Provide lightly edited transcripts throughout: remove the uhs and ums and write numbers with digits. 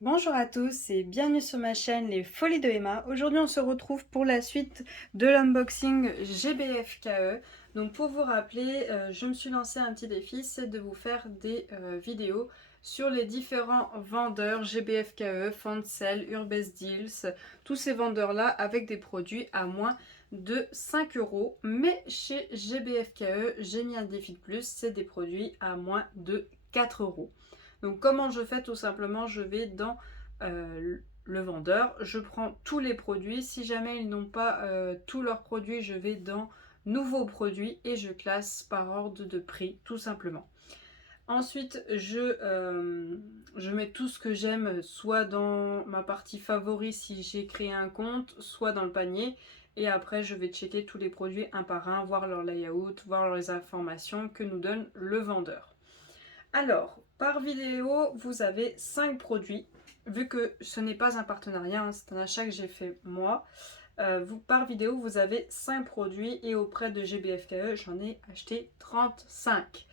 Bonjour à tous et bienvenue sur ma chaîne Les Folies de Emma. Aujourd'hui on se retrouve pour la suite de l'unboxing GBFKE. Donc pour vous rappeler, je me suis lancé un petit défi, c'est de vous faire des vidéos sur les différents vendeurs GBFKE, Fancel, Urbest Deals, tous ces vendeurs là avec des produits à moins de 5 euros. Mais chez GBFKE, j'ai mis un défi de plus, c'est des produits à moins de 4 euros. Donc comment je fais? Tout simplement, je vais dans le vendeur, je prends tous les produits. Si jamais ils n'ont pas tous leurs produits, je vais dans nouveaux produits et je classe par ordre de prix, tout simplement. Ensuite, je mets tout ce que j'aime, soit dans ma partie favori si j'ai créé un compte, soit dans le panier. Et après, je vais checker tous les produits un par un, voir leur layout, voir les informations que nous donne le vendeur. Alors, par vidéo, vous avez 5 produits. Vu que ce n'est pas un partenariat, hein, c'est un achat que j'ai fait moi. Par vidéo, vous avez 5 produits et auprès de GBFKE, j'en ai acheté 35.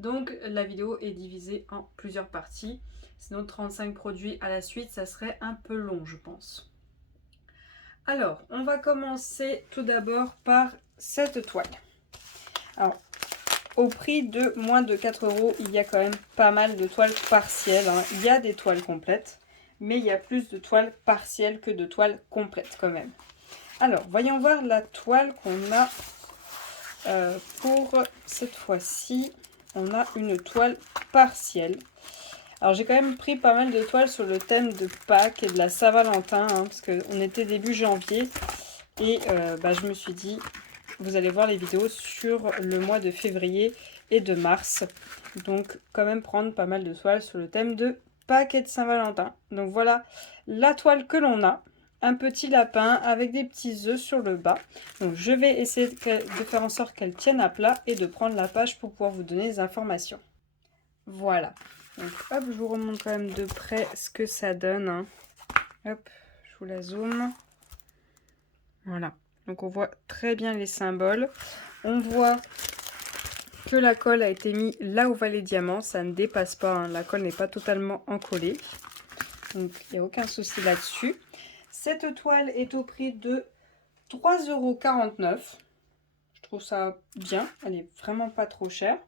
Donc, la vidéo est divisée en plusieurs parties. Sinon, 35 produits à la suite, ça serait un peu long, je pense. Alors, on va commencer tout d'abord par cette toile. Alors, au prix de moins de 4 euros, il y a quand même pas mal de toiles partielles, hein. Il y a des toiles complètes, mais il y a plus de toiles partielles que de toiles complètes quand même. Alors, voyons voir la toile qu'on a pour cette fois-ci. On a une toile partielle. Alors, j'ai quand même pris pas mal de toiles sur le thème de Pâques et de la Saint-Valentin, hein, parce qu'on était début janvier. Et je me suis dit, vous allez voir les vidéos sur le mois de février et de mars. Donc quand même prendre pas mal de toiles sur le thème de Pâques et de Saint-Valentin. Donc voilà la toile que l'on a. Un petit lapin avec des petits œufs sur le bas. Donc je vais essayer de faire en sorte qu'elle tienne à plat et de prendre la page pour pouvoir vous donner les informations. Voilà. Donc hop, je vous remonte quand même de près ce que ça donne, hein. Hop, je vous la zoome. Voilà. Donc on voit très bien les symboles. On voit que la colle a été mise là où va les diamants. Ça ne dépasse pas, hein. La colle n'est pas totalement encollée. Donc il n'y a aucun souci là-dessus. Cette toile est au prix de 3,49 €. Je trouve ça bien. Elle est vraiment pas trop chère.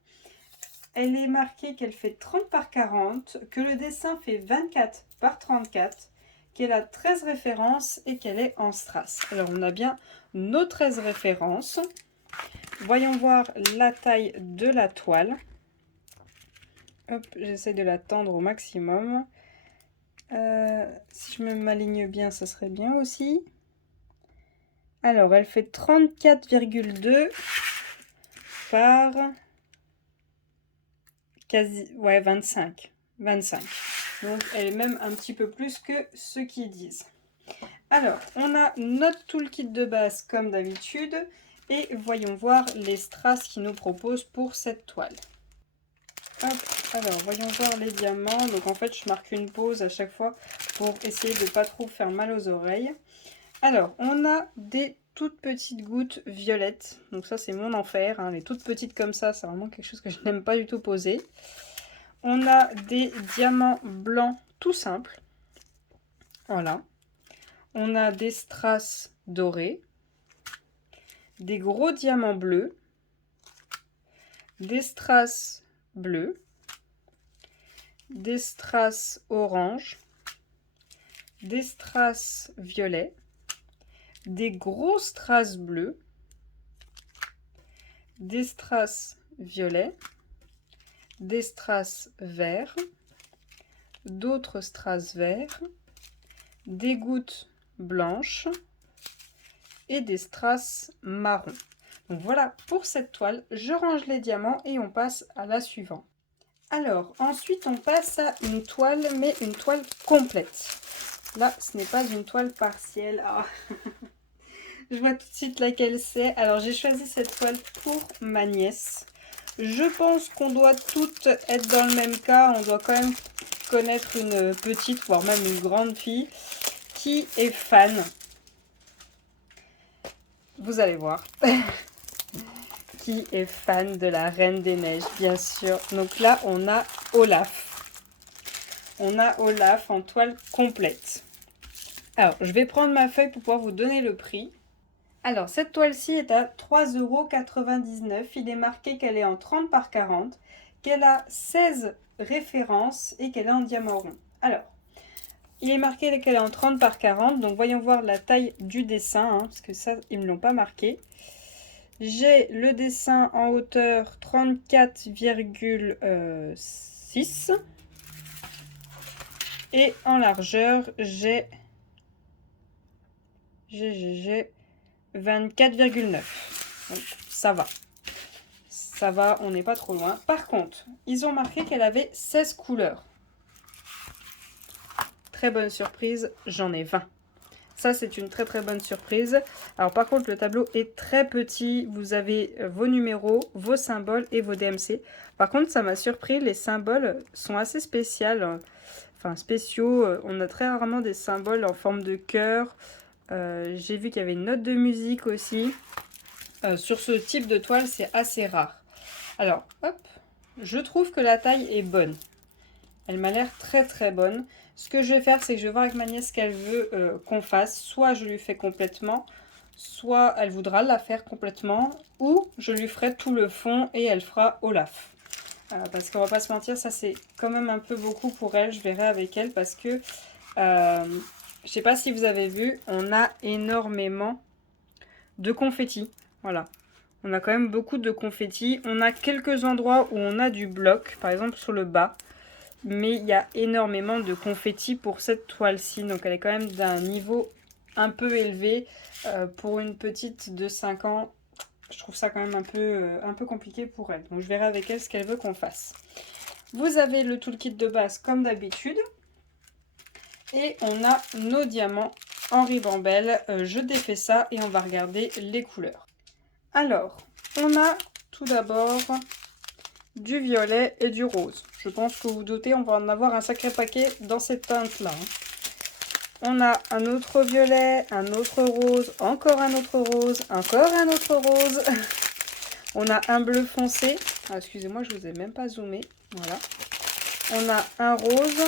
Elle est marquée qu'elle fait 30 par 40, que le dessin fait 24 par 34, qu'elle a 13 références et qu'elle est en strass. Alors on a bien nos 13 références. Voyons voir la taille de la toile. Hop, j'essaie de la tendre au maximum. Si je m'aligne bien, ça serait bien aussi. Alors, elle fait 34,2 par quasi 25. Donc, elle est même un petit peu plus que ceux qui disent. Alors, on a notre toolkit de base comme d'habitude. Et voyons voir les strass qu'ils nous proposent pour cette toile. Hop, alors voyons voir les diamants. Donc en fait je marque une pause à chaque fois pour essayer de ne pas trop faire mal aux oreilles. Alors on a des toutes petites gouttes violettes. Donc ça c'est mon enfer, hein. Les toutes petites comme ça, c'est vraiment quelque chose que je n'aime pas du tout poser. On a des diamants blancs tout simples. Voilà. On a des strass dorés. Des gros diamants bleus. Des strass bleus. Des strass orange, des strass violets, des gros strass bleus, des strass violets, des strass verts, d'autres strass verts, des gouttes blanches et des strass marrons. Donc voilà pour cette toile, je range les diamants et on passe à la suivante. Alors, ensuite, on passe à une toile, mais une toile complète. Là, ce n'est pas une toile partielle. Ah. Je vois tout de suite laquelle c'est. Alors, j'ai choisi cette toile pour ma nièce. Je pense qu'on doit toutes être dans le même cas. On doit quand même connaître une petite, voire même une grande fille, qui est fan. Vous allez voir. Qui est fan de la Reine des Neiges, bien sûr. Donc là, on a Olaf. on a Olaf en toile complète. Alors, je vais prendre ma feuille pour pouvoir vous donner le prix. Alors, cette toile-ci est à 3,99 €. Il est marqué qu'elle est en 30 par 40, qu'elle a 16 références et qu'elle est en diamant rond. Alors, il est marqué qu'elle est en 30 par 40, donc voyons voir la taille du dessin, hein, parce que ça, ils ne me l'ont pas marqué. J'ai le dessin en hauteur 34,6 et en largeur, j'ai 24,9. Donc ça va. Ça va, on n'est pas trop loin. Par contre, ils ont marqué qu'elle avait 16 couleurs. Très bonne surprise, j'en ai 20. Ça, c'est une très bonne surprise. Alors par contre, le tableau est très petit. Vous avez vos numéros, vos symboles et vos DMC. Par contre, ça m'a surpris. Les symboles sont assez spéciaux. Enfin, spéciaux. On a très rarement des symboles en forme de cœur. J'ai vu qu'il y avait une note de musique aussi. Sur ce type de toile, c'est assez rare. Alors, hop, je trouve que la taille est bonne. Elle m'a l'air très bonne. Ce que je vais faire, c'est que je vais voir avec ma nièce ce qu'elle veut qu'on fasse. Soit je lui fais complètement, soit elle voudra la faire complètement, ou je lui ferai tout le fond et elle fera Olaf. Parce qu'on va pas se mentir, ça c'est quand même un peu beaucoup pour elle. Je verrai avec elle parce que, je sais pas si vous avez vu, on a énormément de confettis. Voilà. On a quand même beaucoup de confettis. On a quelques endroits où on a du bloc, par exemple sur le bas. Mais il y a énormément de confettis pour cette toile-ci. Donc elle est quand même d'un niveau un peu élevé. Pour une petite de 5 ans, je trouve ça quand même un peu compliqué pour elle. Donc je verrai avec elle ce qu'elle veut qu'on fasse. Vous avez le toolkit de base comme d'habitude. Et on a nos diamants en ribambelle. Je défais ça et on va regarder les couleurs. Alors, on a tout d'abord du violet et du rose. Je pense que vous vous doutez, on va en avoir un sacré paquet dans cette teinte-là. On a un autre violet, un autre rose, encore un autre rose, encore un autre rose. On a un bleu foncé. Ah, excusez-moi, je vous ai même pas zoomé. Voilà. On a un rose,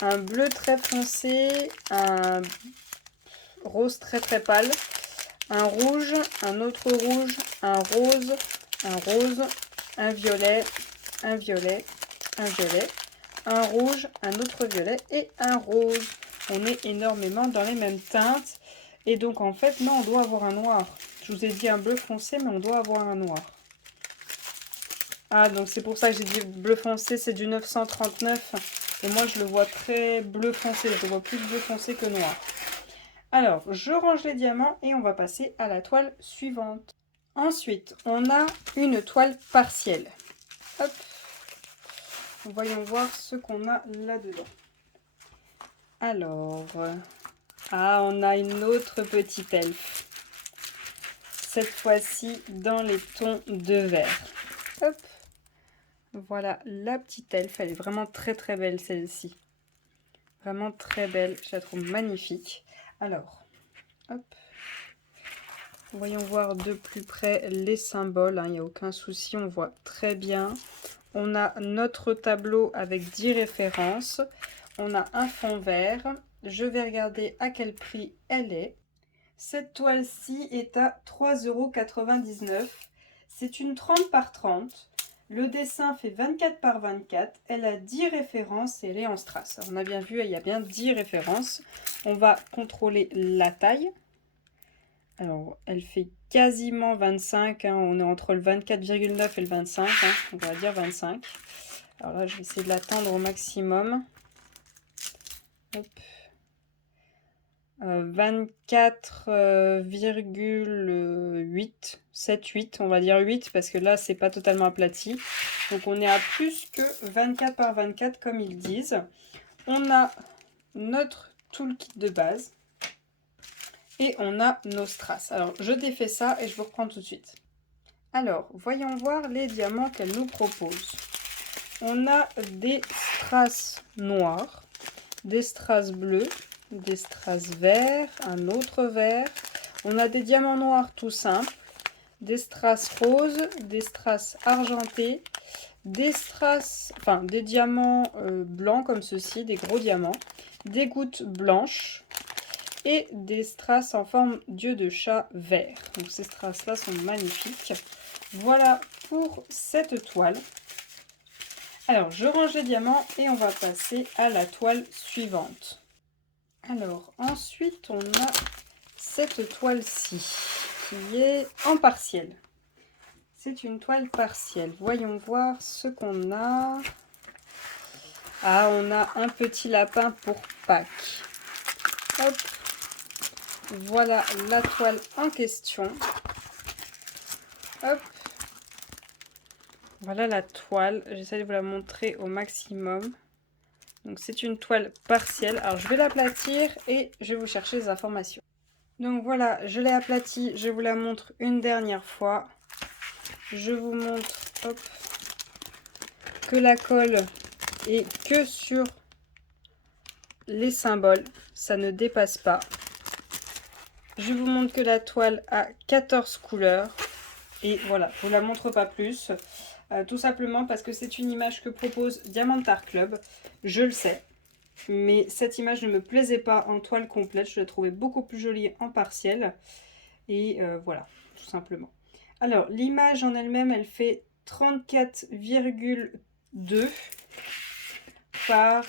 un bleu très foncé, un rose très pâle, un rouge, un autre rouge, un rose, un violet, un violet, un violet, un rouge, un autre violet et un rose. On est énormément dans les mêmes teintes. Et donc en fait, non, on doit avoir un noir. Je vous ai dit un bleu foncé, mais on doit avoir un noir. Ah, donc c'est pour ça que j'ai dit bleu foncé, c'est du 939. Et moi, je le vois très bleu foncé. Je le vois plus bleu foncé que noir. Alors, je range les diamants et on va passer à la toile suivante. Ensuite, on a une toile partielle. Hop. Voyons voir ce qu'on a là-dedans. Alors, on a une autre petite elfe. Cette fois-ci, dans les tons de vert. Hop. Voilà la petite elfe. Elle est vraiment très belle, celle-ci. Vraiment très belle. Je la trouve magnifique. Alors, hop. Voyons voir de plus près les symboles. Il n'y a aucun souci, on voit très bien. On a notre tableau avec 10 références. On a un fond vert. Je vais regarder à quel prix elle est. Cette toile-ci est à 3,99 €. C'est une 30 par 30. Le dessin fait 24 par 24. Elle a 10 références et elle est en strass. Alors, on a bien vu, il y a bien 10 références. On va contrôler la taille. Alors, elle fait quasiment 25, on est entre le 24,9 et le 25, on va dire 25. Alors là, je vais essayer de l'atteindre au maximum. Hop. 24,8, 7, 8, on va dire 8, parce que là, c'est pas totalement aplati. Donc, on est à plus que 24 par 24, comme ils disent. On a notre toolkit de base. Et on a nos strass. Alors, je défais ça et je vous reprends tout de suite. Alors, voyons voir les diamants qu'elle nous propose. On a des strass noirs, des strass bleus, des strass verts, un autre vert. On a des diamants noirs tout simples, des strass roses, des strass argentés, des strass, enfin des diamants blancs comme ceci, des gros diamants, des gouttes blanches et des strass en forme d'yeux de chat vert. Donc ces strass là sont magnifiques. Voilà pour cette toile. Alors je range les diamants et on va passer à la toile suivante. Alors ensuite on a cette toile-ci qui est en partiel. C'est une toile partielle. Voyons voir ce qu'on a. Ah, on a un petit lapin pour Pâques. Hop. Voilà la toile en question. Hop. Voilà la toile. J'essaie de vous la montrer au maximum. Donc c'est une toile partielle. Alors je vais l'aplatir et je vais vous chercher les informations. Donc voilà, je l'ai aplatie. Je vous la montre une dernière fois. Je vous montre hop, que la colle est que sur les symboles, ça ne dépasse pas. Je vous montre que la toile a 14 couleurs et voilà, je vous la montre pas plus, tout simplement parce que c'est une image que propose Diamant Art Club, je le sais, mais cette image ne me plaisait pas en toile complète, je la trouvais beaucoup plus jolie en partiel et voilà, tout simplement. Alors, l'image en elle-même, elle fait 34,2 par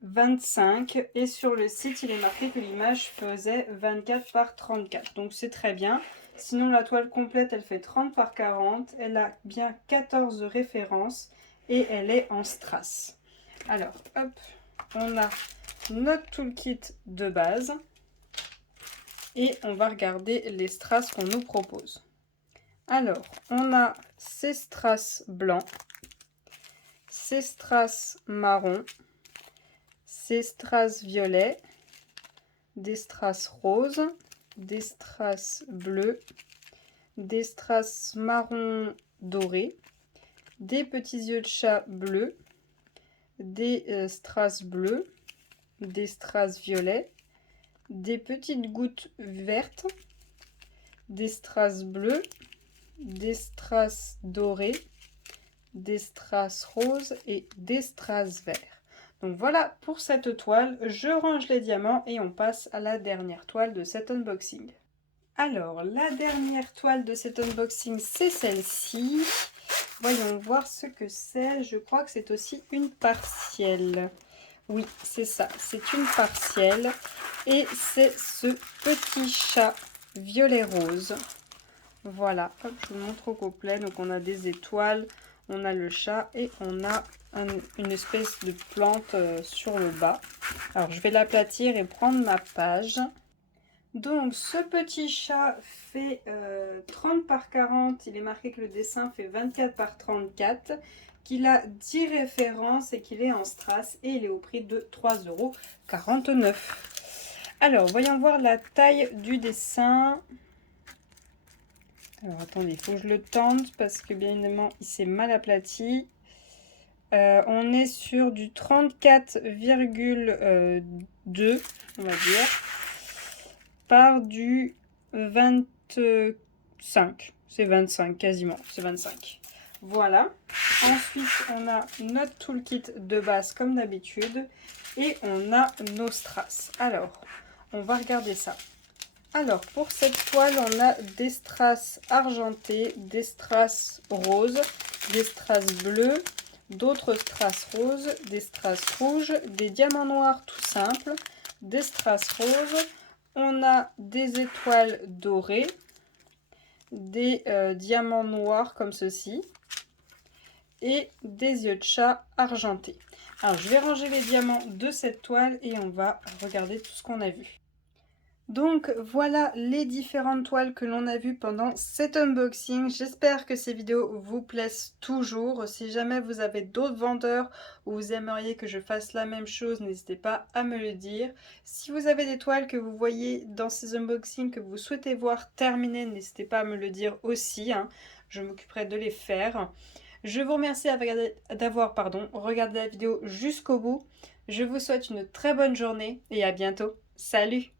25. Et sur le site, il est marqué que l'image faisait 24 par 34. Donc, c'est très bien. Sinon, la toile complète, elle fait 30 par 40. Elle a bien 14 références et elle est en strass. Alors, hop, on a notre toolkit de base. Et on va regarder les strass qu'on nous propose. Alors, on a ces strass blancs, ces strass marron, ces strass violets, des strass roses, des strass bleus, des strass marron doré, des petits yeux de chat bleus, des strass bleus, des strass violets, des petites gouttes vertes, des strass bleus, des strass dorés, des strass roses et des strass verts. Donc voilà pour cette toile, je range les diamants et on passe à la dernière toile de cet unboxing. Alors la dernière toile de cet unboxing, c'est celle-ci. Voyons voir ce que c'est. Je crois que c'est aussi une partielle. Oui, c'est ça, c'est une partielle et c'est ce petit chat violet rose. Voilà, hop, je vous montre au complet. Donc on a des étoiles, on a le chat et on a une espèce de plante sur le bas. Alors je vais l'aplatir et prendre ma page. Donc ce petit chat fait 30 par 40, il est marqué que le dessin fait 24 par 34, qu'il a 10 références et qu'il est en strass et il est au prix de 3,49 €. Alors voyons voir la taille du dessin. Alors attendez, il faut que je le tende parce que bien évidemment il s'est mal aplati. On est sur du 34,2 on va dire par du 25. C'est 25 quasiment, c'est 25. Voilà. Ensuite on a notre toolkit de base comme d'habitude et on a nos strass. Alors on va regarder ça. Alors, pour cette toile, on a des strass argentés, des strass roses, des strass bleus, d'autres strass roses, des strass rouges, des diamants noirs tout simples, des strass roses. On a des étoiles dorées, des diamants noirs comme ceci et des yeux de chat argentés. Alors, je vais ranger les diamants de cette toile et on va regarder tout ce qu'on a vu. Donc voilà les différentes toiles que l'on a vues pendant cet unboxing. J'espère que ces vidéos vous plaisent toujours. Si jamais vous avez d'autres vendeurs ou vous aimeriez que je fasse la même chose, n'hésitez pas à me le dire. Si vous avez des toiles que vous voyez dans ces unboxings que vous souhaitez voir terminer, n'hésitez pas à me le dire aussi, hein. Je m'occuperai de les faire. Je vous remercie d'avoir regardé la vidéo jusqu'au bout. Je vous souhaite une très bonne journée et à bientôt. Salut!